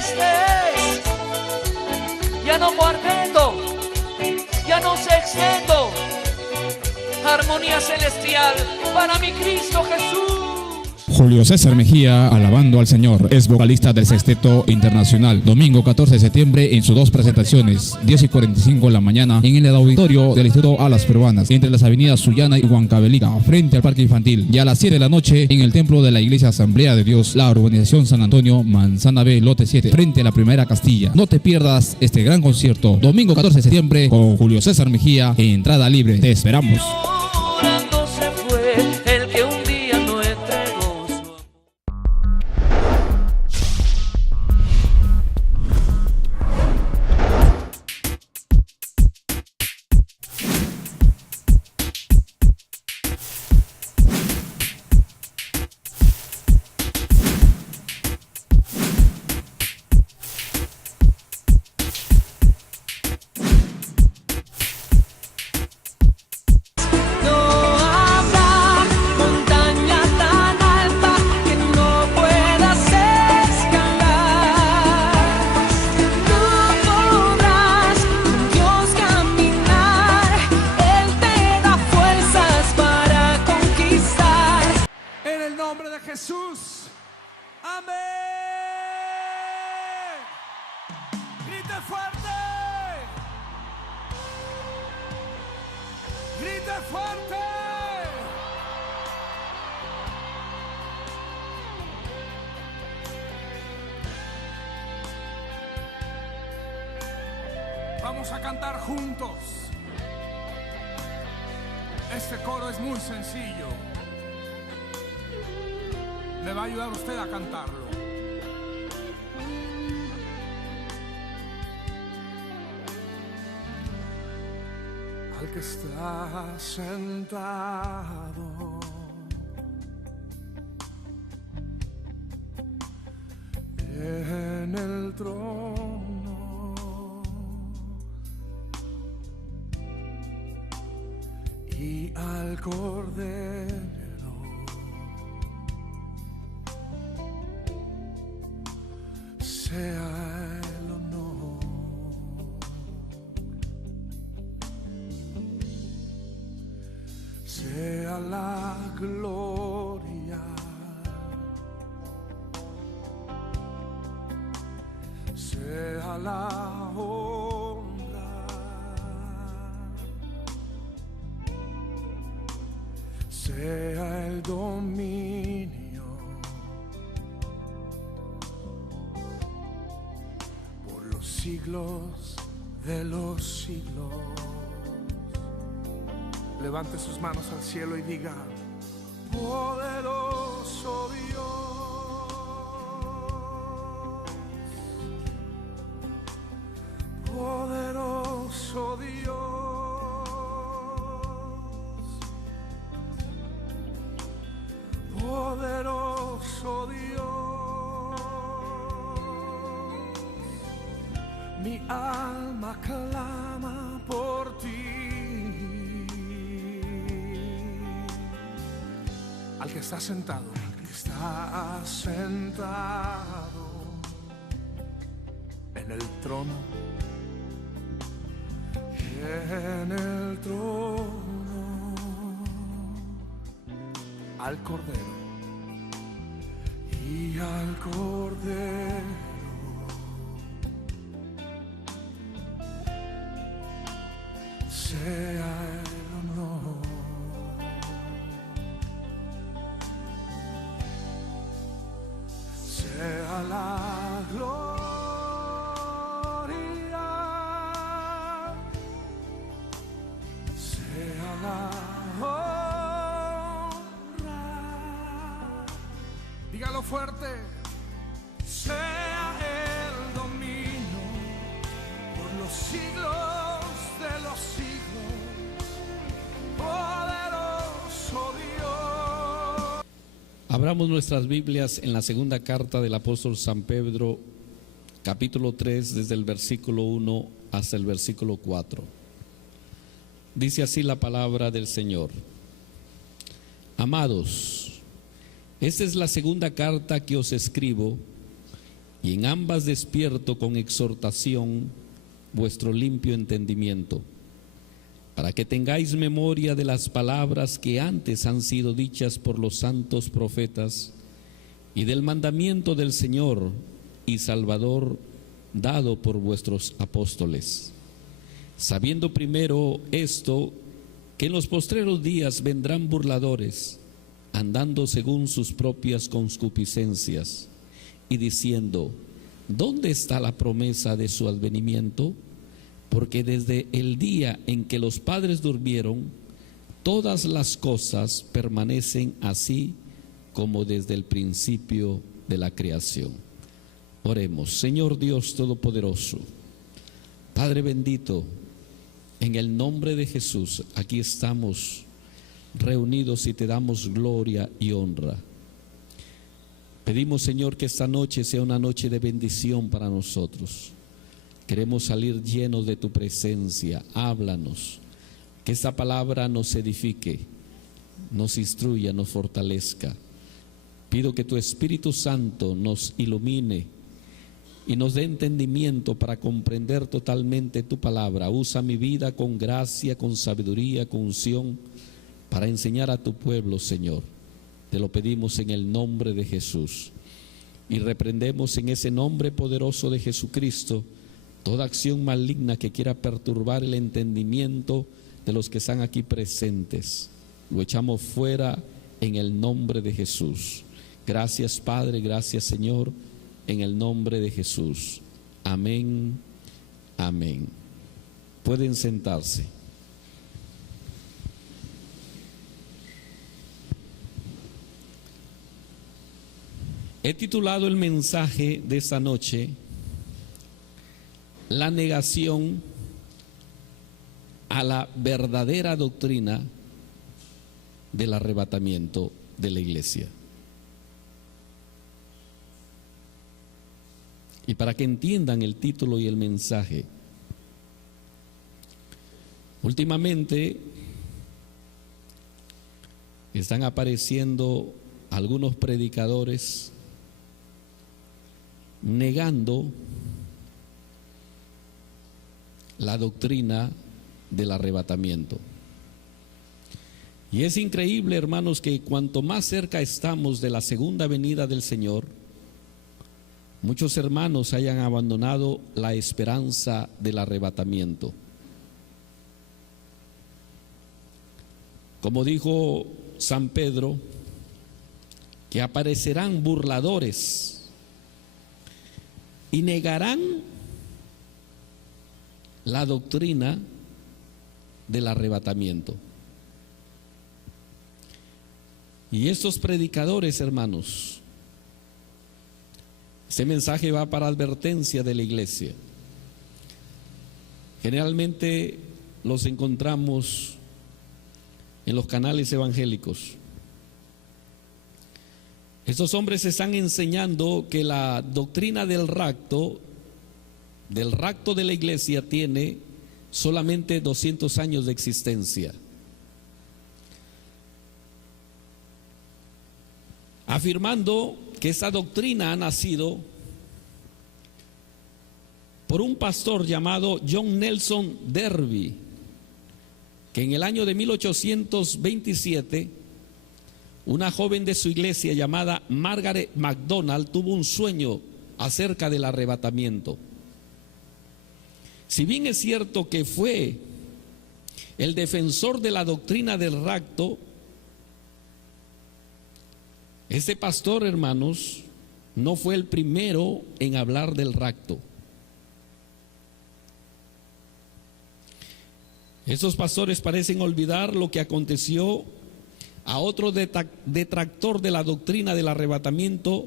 celeste, ya no cuarteto, ya no sexteto, armonía celestial para mi Cristo Jesús. Julio César Mejía, alabando al Señor, es vocalista del Sexteto Internacional. Domingo 14 de septiembre en sus dos presentaciones, 10:45 de la mañana en el auditorio del Instituto Alas Peruanas, entre las avenidas Sullana y Huancavelica, frente al Parque Infantil. Y a las 7 de la noche en el templo de la Iglesia Asamblea de Dios, la urbanización San Antonio, Manzana B, lote 7, frente a la Primera Castilla. No te pierdas este gran concierto, domingo 14 de septiembre con Julio César Mejía, entrada libre. Te esperamos. Llorando se fue el que un día no entregó su amor. Jesús, amén. Grite fuerte, grite fuerte. Vamos a cantar juntos. Este coro es muy sencillo. Me va a ayudar usted a cantarlo. Al que está sentado en el trono y al Cordero, sea el honor, sea la gloria, sea la honra, sea el dominio siglos de los siglos. Levante sus manos al cielo y diga: poderoso Dios, poderoso Dios, poderoso Dios. Mi alma clama por ti. Al que está sentado, en el trono, en el trono, al Cordero y al Cordero. Sea el honor, sea la gloria, sea la honra. Dígalo fuerte. Sea el dominio por los siglos de los siglos. Poderoso Dios. Abramos nuestras Biblias en la segunda carta del apóstol San Pedro, capítulo 3, desde el versículo 1 hasta el versículo 4. Dice así la palabra del Señor: Amados, esta es la segunda carta que os escribo, y en ambas despierto con exhortación vuestro limpio entendimiento, para que tengáis memoria de las palabras que antes han sido dichas por los santos profetas, y del mandamiento del Señor y Salvador dado por vuestros apóstoles, sabiendo primero esto, que en los postreros días vendrán burladores, andando según sus propias concupiscencias, y diciendo: ¿dónde está la promesa de su advenimiento? Porque desde el día en que los padres durmieron, todas las cosas permanecen así como desde el principio de la creación. Oremos. Señor Dios Todopoderoso, Padre bendito, en el nombre de Jesús, aquí estamos reunidos y te damos gloria y honra. Pedimos, Señor, que esta noche sea una noche de bendición para nosotros. Queremos salir llenos de tu presencia. Háblanos, que esta palabra nos edifique, nos instruya, nos fortalezca. Pido que tu Espíritu Santo nos ilumine y nos dé entendimiento para comprender totalmente tu palabra. Usa mi vida con gracia, con sabiduría, con unción, para enseñar a tu pueblo, Señor. Te lo pedimos en el nombre de Jesús. Y reprendemos en ese nombre poderoso de Jesucristo toda acción maligna que quiera perturbar el entendimiento de los que están aquí presentes. Lo echamos fuera en el nombre de Jesús. Gracias, Padre, gracias, Señor, en el nombre de Jesús. Amén, amén. Pueden sentarse. He titulado el mensaje de esta noche: la negación a la verdadera doctrina del arrebatamiento de la iglesia. Y para que entiendan el título y el mensaje, últimamente están apareciendo algunos predicadores negando la doctrina del arrebatamiento. Y es increíble, hermanos, que cuanto más cerca estamos de la segunda venida del Señor, muchos hermanos hayan abandonado la esperanza del arrebatamiento. Como dijo San Pedro, que aparecerán burladores y negarán la doctrina del arrebatamiento. Y estos predicadores, hermanos, ese mensaje va para advertencia de la iglesia. Generalmente los encontramos en los canales evangélicos. Estos hombres están enseñando que la doctrina del rapto de la iglesia tiene solamente 200 años de existencia, afirmando que esa doctrina ha nacido por un pastor llamado John Nelson Darby, que en el año de 1827 una joven de su iglesia llamada Margaret MacDonald tuvo un sueño acerca del arrebatamiento. Si bien es cierto que fue el defensor de la doctrina del rapto, este pastor, hermanos, no fue el primero en hablar del rapto. Estos pastores parecen olvidar lo que aconteció a otro detractor de la doctrina del arrebatamiento,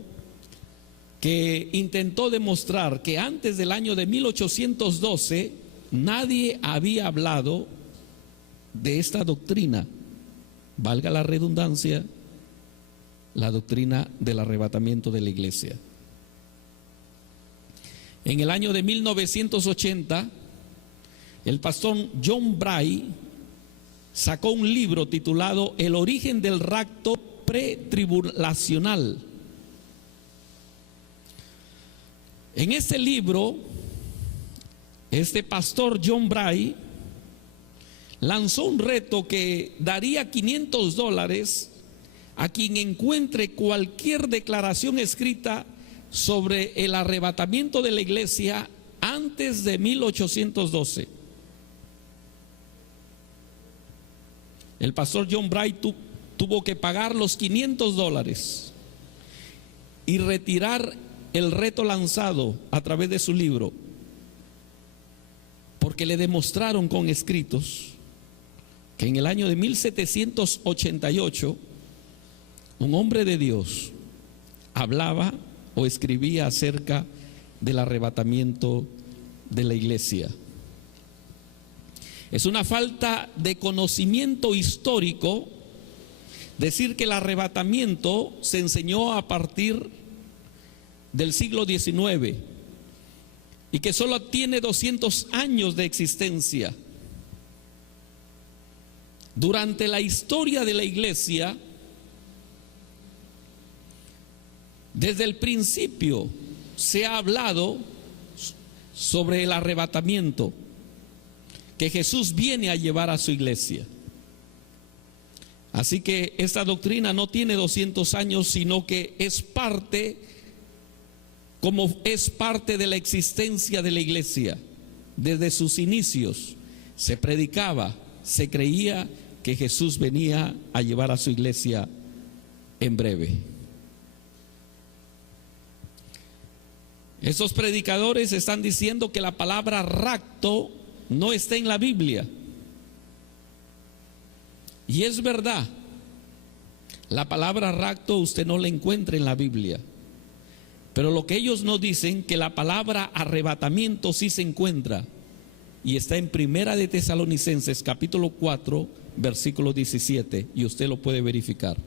que intentó demostrar que antes del año de 1812 nadie había hablado de esta doctrina, valga la redundancia, la doctrina del arrebatamiento de la iglesia. En el año de 1980, el pastor John Bray sacó un libro titulado El origen del rapto pretribulacional. En este libro, este pastor John Bray lanzó un reto que daría $500 a quien encuentre cualquier declaración escrita sobre el arrebatamiento de la iglesia antes de 1812. El pastor John Bray tuvo que pagar los $500 y retirar el reto lanzado a través de su libro, porque le demostraron con escritos que en el año de 1788 un hombre de Dios hablaba o escribía acerca del arrebatamiento de la iglesia. Es una falta de conocimiento histórico decir que el arrebatamiento se enseñó a partir del siglo XIX y que solo tiene 200 años de existencia. Durante la historia de la iglesia, desde el principio se ha hablado sobre el arrebatamiento que Jesús viene a llevar a su iglesia. Así que esta doctrina no tiene 200 años, sino que es parte de la existencia de la iglesia. Desde sus inicios se predicaba, se creía que Jesús venía a llevar a su iglesia en breve. Esos predicadores están diciendo que la palabra rapto no está en la Biblia. Y es verdad, la palabra rapto usted no la encuentra en la Biblia. Pero lo que ellos no dicen, que la palabra arrebatamiento sí se encuentra y está en Primera de Tesalonicenses capítulo 4 versículo 17, y usted lo puede verificar.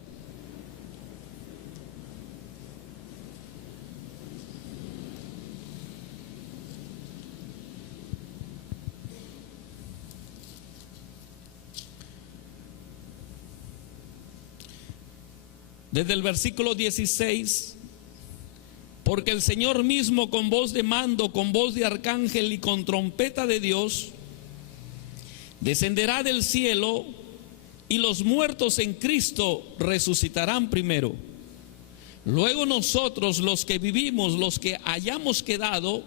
Desde el versículo 16: porque el Señor mismo, con voz de mando, con voz de arcángel y con trompeta de Dios, descenderá del cielo, y los muertos en Cristo resucitarán primero. Luego nosotros, los que vivimos, los que hayamos quedado,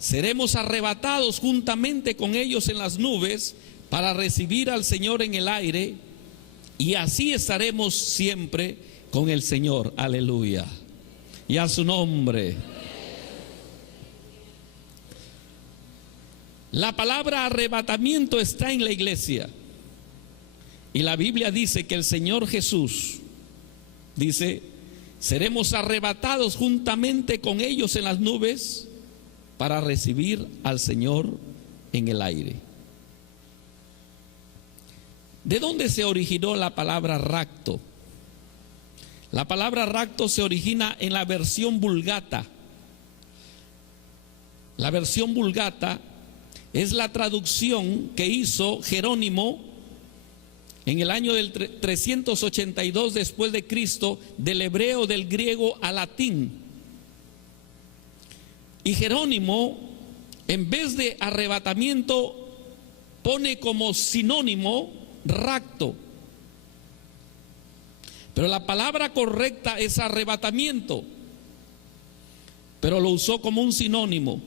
seremos arrebatados juntamente con ellos en las nubes para recibir al Señor en el aire, y así estaremos siempre con el Señor. Aleluya. Y a su nombre. La palabra arrebatamiento está en la iglesia. Y la Biblia dice que el Señor Jesús dice: seremos arrebatados juntamente con ellos en las nubes para recibir al Señor en el aire. ¿De dónde se originó la palabra rapto? La palabra rapto se origina en la versión Vulgata. La versión Vulgata es la traducción que hizo Jerónimo en el año del 382 después de Cristo, del hebreo, del griego al latín. Y Jerónimo, en vez de arrebatamiento, pone como sinónimo rapto. Pero la palabra correcta es arrebatamiento, pero lo usó como un sinónimo,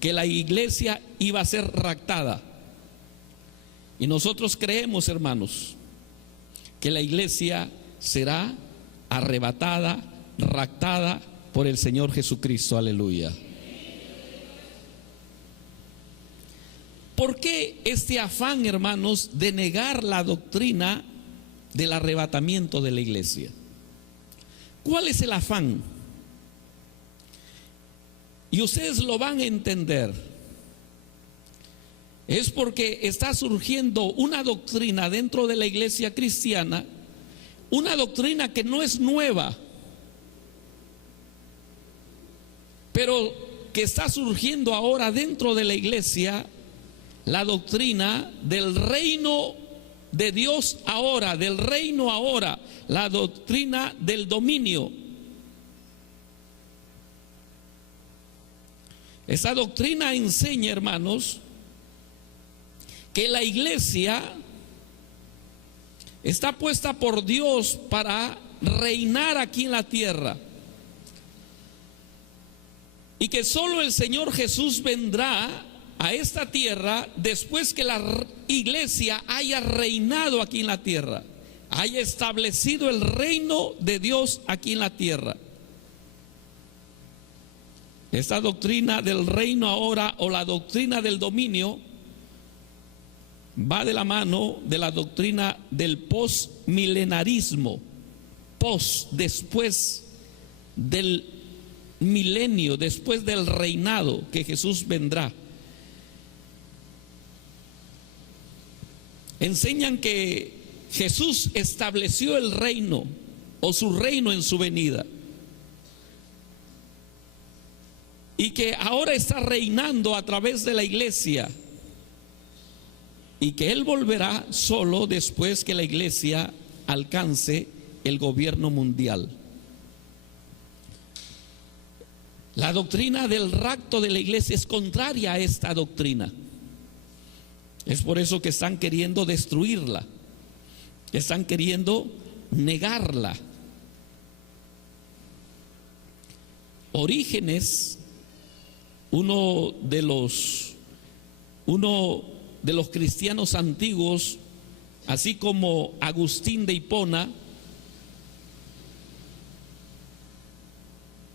que la iglesia iba a ser raptada. Y nosotros creemos, hermanos, que la iglesia será arrebatada, raptada por el Señor Jesucristo. Aleluya. ¿Por qué este afán, hermanos, de negar la doctrina del arrebatamiento de la iglesia? ¿Cuál es el afán? Y ustedes lo van a entender. Es porque está surgiendo una doctrina dentro de la iglesia cristiana, una doctrina que no es nueva, pero que está surgiendo ahora dentro de la iglesia, la doctrina del reino de Dios ahora, del reino ahora, la doctrina del dominio. Esa doctrina enseña, hermanos, que la iglesia está puesta por Dios para reinar aquí en la tierra, y que solo el Señor Jesús vendrá a esta tierra después que la iglesia haya reinado aquí en la tierra, haya establecido el reino de Dios aquí en la tierra. Esta doctrina del reino ahora, o la doctrina del dominio, va de la mano de la doctrina del postmilenarismo. Después del milenio, después del reinado que Jesús vendrá. Enseñan que Jesús estableció el reino, o su reino, en su venida, y que ahora está reinando a través de la iglesia, y que Él volverá solo después que la iglesia alcance el gobierno mundial. La doctrina del rapto de la iglesia es contraria a esta doctrina. Es por eso que están queriendo destruirla, están queriendo negarla. Orígenes, uno de los cristianos antiguos, así como Agustín de Hipona,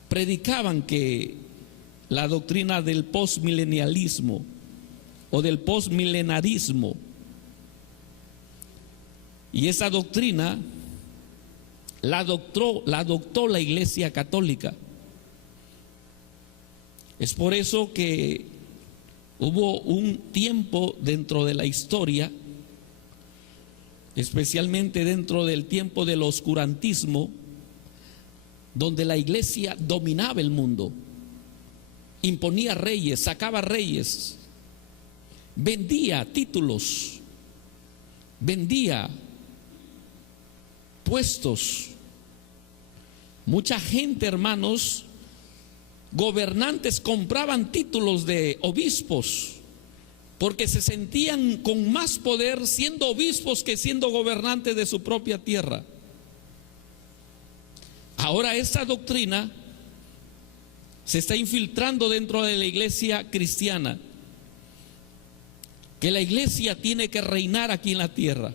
predicaban que la doctrina del postmilenialismo o del postmilenarismo, y esa doctrina la adoptó la Iglesia Católica. Es por eso que hubo un tiempo dentro de la historia, especialmente dentro del tiempo del oscurantismo, donde la iglesia dominaba el mundo, imponía reyes, sacaba reyes, vendía títulos, vendía puestos. Mucha gente, hermanos, gobernantes compraban títulos de obispos porque se sentían con más poder siendo obispos que siendo gobernantes de su propia tierra. Ahora esta doctrina se está infiltrando dentro de la iglesia cristiana, que la iglesia tiene que reinar aquí en la tierra.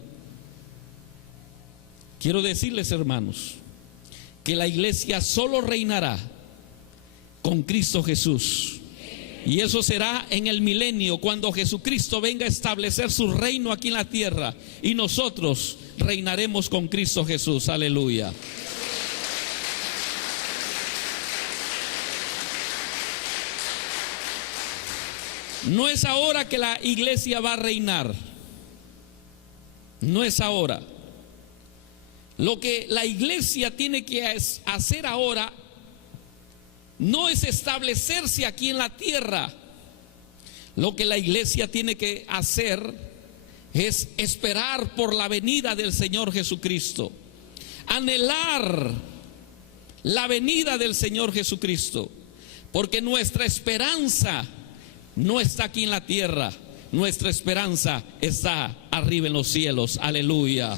Quiero decirles, hermanos, que la iglesia solo reinará con Cristo Jesús, y eso será en el milenio, cuando Jesucristo venga a establecer su reino aquí en la tierra, y nosotros reinaremos con Cristo Jesús. Aleluya. No es ahora que la iglesia va a reinar, no es ahora. Lo que la iglesia tiene que hacer ahora no es establecerse aquí en la tierra. Lo que la iglesia tiene que hacer es esperar por la venida del Señor Jesucristo, anhelar la venida del Señor Jesucristo, porque nuestra esperanza no está aquí en la tierra, nuestra esperanza está arriba en los cielos. Aleluya.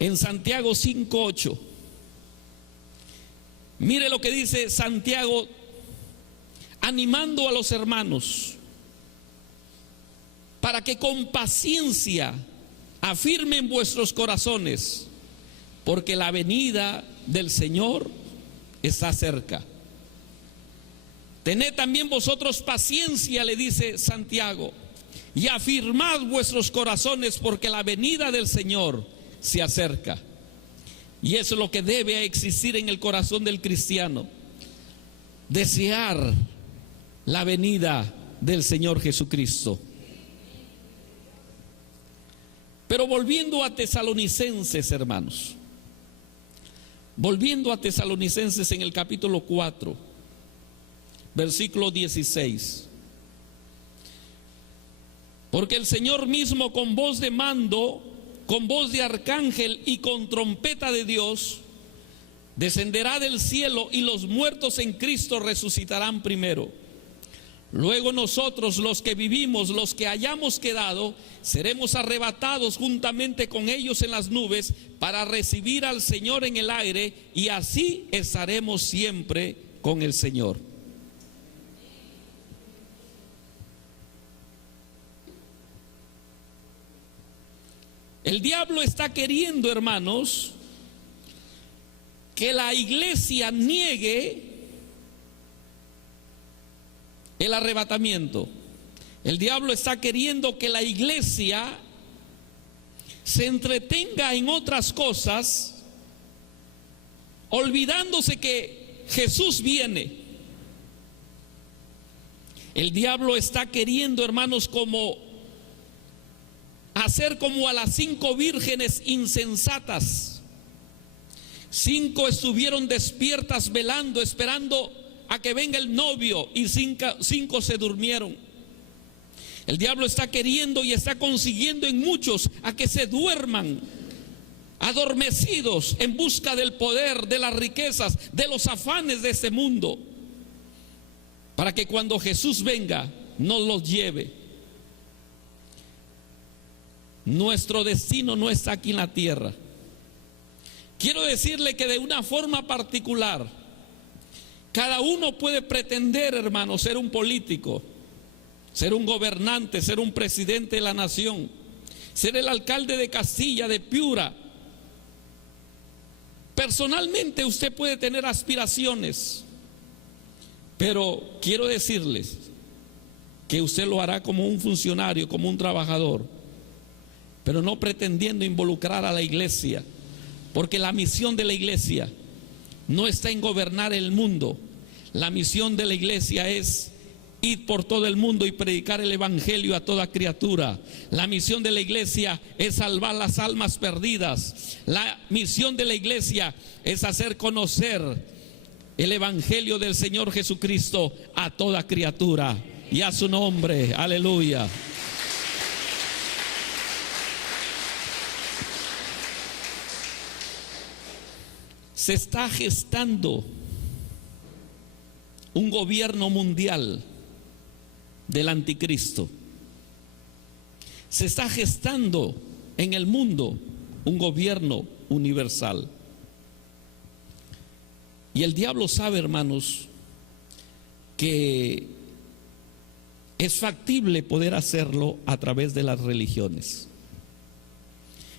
En Santiago 5:8, mire lo que dice Santiago, animando a los hermanos para que con paciencia afirmen vuestros corazones, porque la venida del Señor está cerca. Tened también vosotros paciencia, le dice Santiago, y afirmad vuestros corazones, porque la venida del Señor se acerca. Y eso es lo que debe existir en el corazón del cristiano: desear la venida del Señor Jesucristo. Pero volviendo a Tesalonicenses, hermanos, volviendo a Tesalonicenses en el capítulo 4, versículo 16. Porque el Señor mismo con voz de mando con voz de arcángel y con trompeta de Dios, descenderá del cielo y los muertos en Cristo resucitarán primero. Luego nosotros, los que vivimos, los que hayamos quedado, seremos arrebatados juntamente con ellos en las nubes para recibir al Señor en el aire, y así estaremos siempre con el Señor. El diablo está queriendo, hermanos, que la iglesia niegue el arrebatamiento. El diablo está queriendo que la iglesia se entretenga en otras cosas, olvidándose que Jesús viene. El diablo está queriendo, hermanos, hacer como a las 5 vírgenes insensatas. 5 estuvieron despiertas velando, esperando a que venga el novio, y 5 se durmieron. El diablo está queriendo y está consiguiendo en muchos a que se duerman, adormecidos en busca del poder, de las riquezas, de los afanes de este mundo, para que cuando Jesús venga nos los lleve. Nuestro destino no está aquí en la tierra. Quiero decirle que de una forma particular, cada uno puede pretender, hermano, ser un político, ser un gobernante, ser un presidente de la nación, ser el alcalde de Castilla, de Piura. Personalmente usted puede tener aspiraciones, pero quiero decirles que usted lo hará como un funcionario, como un trabajador, pero no pretendiendo involucrar a la iglesia, porque la misión de la iglesia no está en gobernar el mundo. La misión de la iglesia es ir por todo el mundo y predicar el evangelio a toda criatura. La misión de la iglesia es salvar las almas perdidas. La misión de la iglesia es hacer conocer el evangelio del Señor Jesucristo a toda criatura, y a su nombre, aleluya. Se está gestando un gobierno mundial del anticristo. Se está gestando en el mundo un gobierno universal. Y el diablo sabe, hermanos, que es factible poder hacerlo a través de las religiones.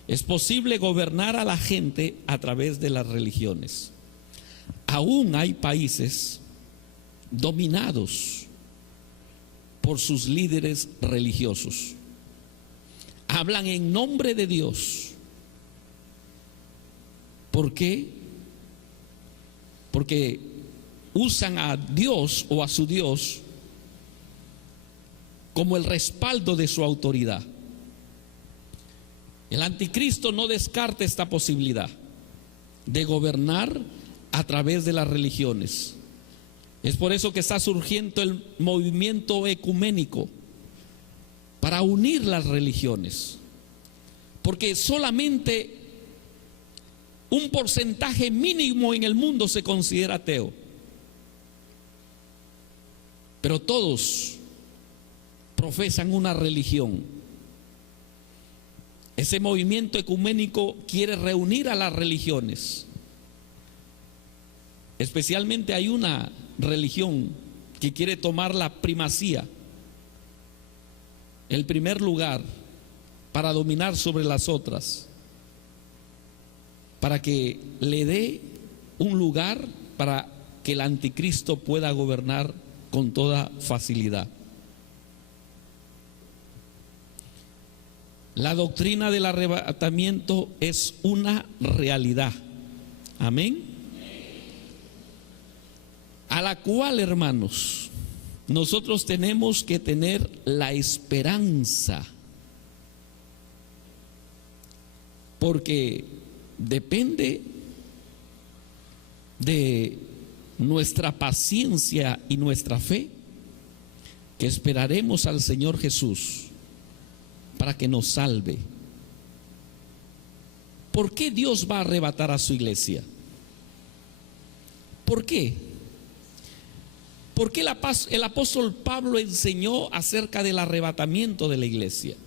Es posible gobernar a la gente a través de las religiones. Aún hay países dominados por sus líderes religiosos. Hablan en nombre de Dios. ¿Por qué? Porque usan a Dios o a su Dios como el respaldo de su autoridad. El anticristo no descarta esta posibilidad de gobernar a través de las religiones. Es por eso que está surgiendo el movimiento ecuménico para unir las religiones, porque solamente un porcentaje mínimo en el mundo se considera ateo, pero todos profesan una religión. Ese movimiento ecuménico quiere reunir a las religiones. Especialmente hay una religión que quiere tomar la primacía, el primer lugar, para dominar sobre las otras, para que le dé un lugar para que el anticristo pueda gobernar con toda facilidad. La doctrina del arrebatamiento es una realidad. Amén. A la cual, hermanos, nosotros tenemos que tener la esperanza, porque depende de nuestra paciencia y nuestra fe que esperaremos al Señor Jesús para que nos salve. ¿por qué Dios va a arrebatar a su iglesia? ¿Por qué? ¿Por qué el apóstol Pablo enseñó acerca del arrebatamiento de la iglesia?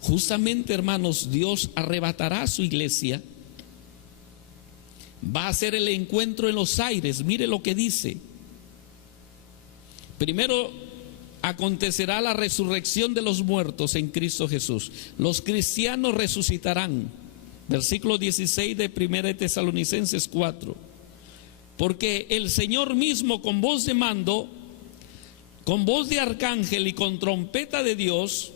Justamente, hermanos, Dios arrebatará a su iglesia. Va a hacer el encuentro en los aires. Mire lo que dice. Primero acontecerá la resurrección de los muertos en Cristo Jesús. Los cristianos resucitarán. Versículo 16 de 1 Tesalonicenses 4. Porque el Señor mismo, con voz de mando, con voz de arcángel y con trompeta de Dios,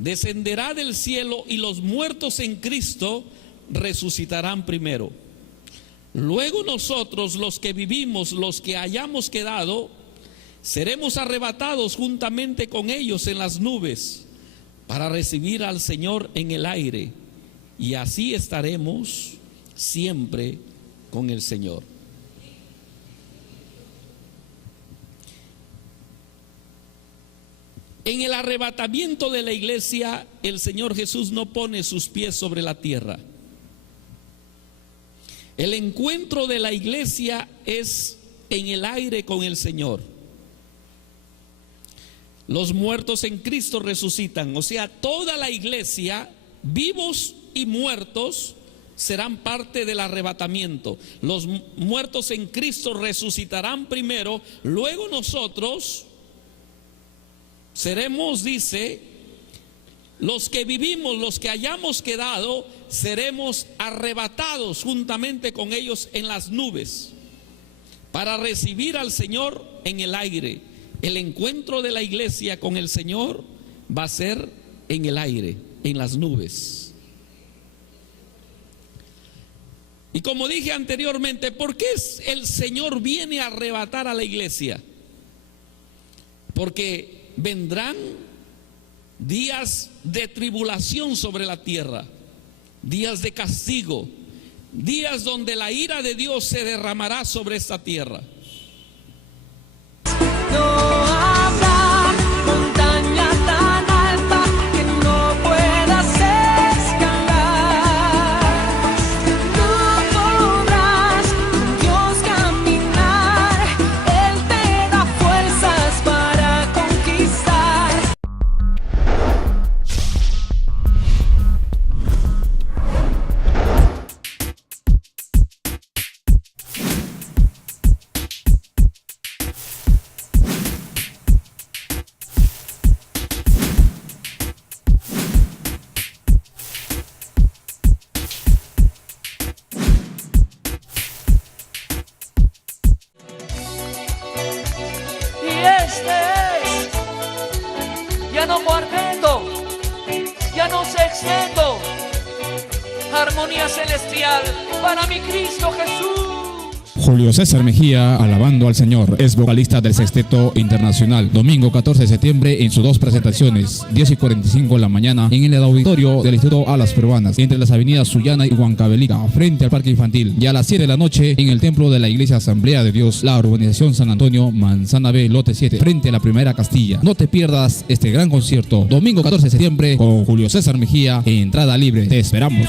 descenderá del cielo, y los muertos en Cristo resucitarán primero. Luego nosotros, los que vivimos, los que hayamos quedado, seremos arrebatados juntamente con ellos en las nubes para recibir al Señor en el aire, y así estaremos siempre con el Señor. En el arrebatamiento de la iglesia, el Señor Jesús no pone sus pies sobre la tierra. El encuentro de la iglesia es en el aire con el Señor. Los muertos en Cristo resucitan, o sea, toda la iglesia, vivos y muertos, serán parte del arrebatamiento. Los muertos en Cristo resucitarán primero, luego nosotros seremos, dice, los que vivimos, los que hayamos quedado, seremos arrebatados juntamente con ellos en las nubes para recibir al Señor en el aire. El encuentro de la iglesia con el Señor va a ser en el aire, en las nubes. Y como dije anteriormente, ¿por qué el Señor viene a arrebatar a la iglesia? Porque vendrán días de tribulación sobre la tierra, días de castigo, días donde la ira de Dios se derramará sobre esta tierra. No habrá montaña tan alta que no puedas escalar. No podrás con Dios caminar. Él te da fuerzas para conquistar. Ya no cuarteto, ya no sexteto, armonía celestial para mi Cristo Jesús. Julio César Mejía, alabando al Señor, es vocalista del Sexteto Internacional. Domingo 14 de septiembre en sus dos presentaciones, 10:45 de la mañana en el auditorio del Instituto Alas Peruanas, entre las avenidas Sullana y Huancavelica, frente al Parque Infantil. Y a las 7 de la noche en el templo de la Iglesia Asamblea de Dios, la urbanización San Antonio, Manzana B, lote 7, frente a la Primera Castilla. No te pierdas este gran concierto, domingo 14 de septiembre con Julio César Mejía, entrada libre. Te esperamos.